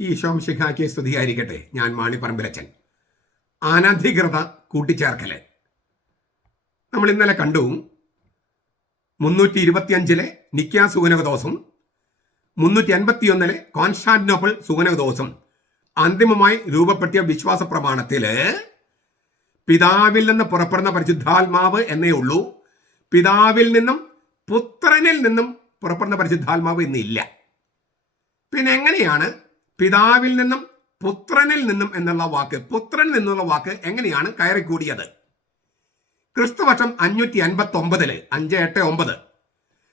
ഈ ശോംശിഖാക്കിയ സ്തുതിയായിരിക്കട്ടെ. ഞാൻ മാണിപ്പറമ്പിലച്ചൻ. അനധികൃത കൂട്ടിച്ചേർക്കൽ. നമ്മൾ ഇന്നലെ കണ്ടു. മുന്നൂറ്റി ഇരുപത്തിയഞ്ചിലെ നിക്ക സുഗനകദോസും മുന്നൂറ്റി അൻപത്തിയൊന്നിലെ കോൺസ്റ്റാന്റിനോപ്പിൾ സുഗനകദോസും അന്തിമമായി രൂപപ്പെടുത്തിയ വിശ്വാസ പ്രമാണത്തിൽ പിതാവിൽ നിന്ന് പുറപ്പെടുന്ന പരിശുദ്ധാത്മാവ് എന്നേ ഉള്ളൂ. പിതാവിൽ നിന്നും പുത്രനിൽ നിന്നും പുറപ്പെടുന്ന പരിശുദ്ധാത്മാവ് ഇന്നില്ല. പിന്നെ എങ്ങനെയാണ് പിതാവിൽ നിന്നും പുത്രനിൽ നിന്നും എന്നുള്ള വാക്ക് പുത്രൻ നിന്നുള്ള വാക്ക് എങ്ങനെയാണ് കയറിക്കൂടിയത്? ക്രിസ്തുവർഷം അഞ്ഞൂറ്റി അൻപത്തി ഒമ്പതിൽ അഞ്ച് എട്ട് ഒമ്പത്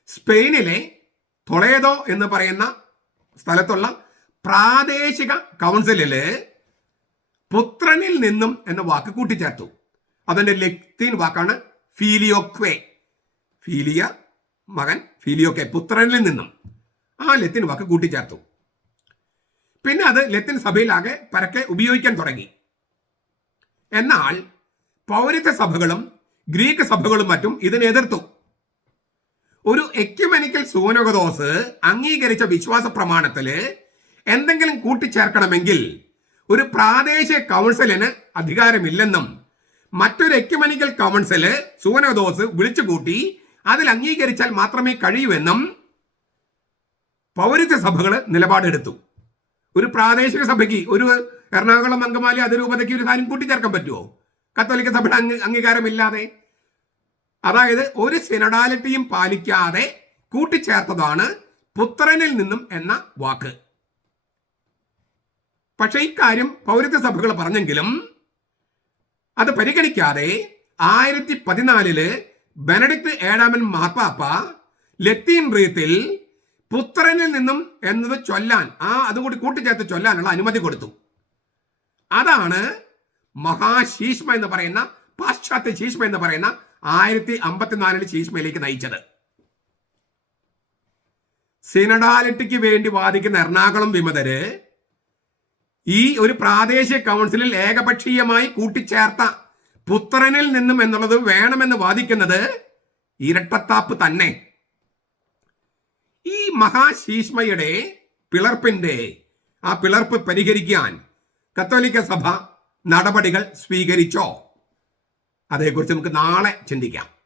സ്പെയിനിലെ ടൊളേദോ എന്ന് പറയുന്ന സ്ഥലത്തുള്ള പ്രാദേശിക കൗൺസിലിൽ പുത്രനിൽ നിന്നും എന്ന വാക്ക് കൂട്ടിച്ചേർത്തു. അതിന്റെ ലത്തീൻ വാക്കാണ് ഫീലിയോക്വേ. ഫീലിയ മകൻ ഫീലിയോക്കെ പുത്രനിൽ നിന്നും ആ ലത്തീൻ വാക്ക് കൂട്ടിച്ചേർത്തു. പിന്നെ അത് ലത്തിൻ സഭയിലാകെ പരക്കെ ഉപയോഗിക്കാൻ തുടങ്ങി. എന്നാൽ പൗരത്വ സഭകളും ഗ്രീക്ക് സഭകളും മറ്റും ഇതിനെ എതിർത്തു. ഒരു എക്യുമെനിക്കൽ സൂനകദോസ് അംഗീകരിച്ച വിശ്വാസ പ്രമാണത്തിൽ എന്തെങ്കിലും കൂട്ടിച്ചേർക്കണമെങ്കിൽ ഒരു പ്രാദേശിക കൗൺസിലിന് അധികാരമില്ലെന്നും മറ്റൊരു എക്യുമെനിക്കൽ കൗൺസിൽ സൂനകദോസ് വിളിച്ചുകൂട്ടി അതിൽ അംഗീകരിച്ചാൽ മാത്രമേ കഴിയൂ എന്നും പൗരത്വ സഭകൾ നിലപാടെടുത്തു. ഒരു പ്രാദേശിക സഭയ്ക്ക് ഒരു എറണാകുളം അങ്കമാലി അതിരൂപതയ്ക്ക് ഒരു കാര്യം കൂട്ടിച്ചേർക്കാൻ പറ്റുമോ കത്തോലിക്ക സഭയുടെ അംഗ അംഗീകാരമില്ലാതെ. അതായത് ഒരു സിനഡാലിറ്റിയും പാലിക്കാതെ കൂട്ടിച്ചേർത്തതാണ് പുത്രനിൽ നിന്നും എന്ന വാക്ക്. പക്ഷേ ഇക്കാര്യം പൗരത്വ സഭകൾ പറഞ്ഞെങ്കിലും അത് പരിഗണിക്കാതെ ആയിരത്തി പതിനാലിൽ ബെനഡിക്ട് ഏഴാമൻ മാർപ്പാപ്പ ലത്തീൻ റീത്തിൽ പുത്രനിൽ നിന്നും എന്നത് ചൊല്ലാൻ ആ അതുകൂടി കൂട്ടിച്ചേർത്ത് ചൊല്ലാനുള്ള അനുമതി കൊടുത്തു. അതാണ് മഹാശീഷ്മ എന്ന് പറയുന്ന പാശ്ചാത്യ ശീഷ്മ എന്ന് പറയുന്ന ആയിരത്തി അമ്പത്തിനാലിൽ ശീഷ്മയിലേക്ക് നയിച്ചത്. സിനഡാലിറ്റിക്ക് വേണ്ടി വാദിക്കുന്ന എറണാകുളം വിമതര് ഈ ഒരു പ്രാദേശിക കൗൺസിലിൽ ഏകപക്ഷീയമായി കൂട്ടിച്ചേർത്ത പുത്രനിൽ നിന്നും എന്നുള്ളത് വേണമെന്ന് വാദിക്കുന്നത് ഇരട്ടത്താപ്പ് തന്നെ. മഹാശീഷ്മയുടെ പിളർപ്പിന്റെ ആ പിളർപ്പ് പരിഹരിക്കാൻ കത്തോലിക്ക സഭ നടപടികൾ സ്വീകരിച്ചോ? അതേക്കുറിച്ച് നമുക്ക് നാളെ ചിന്തിക്കാം.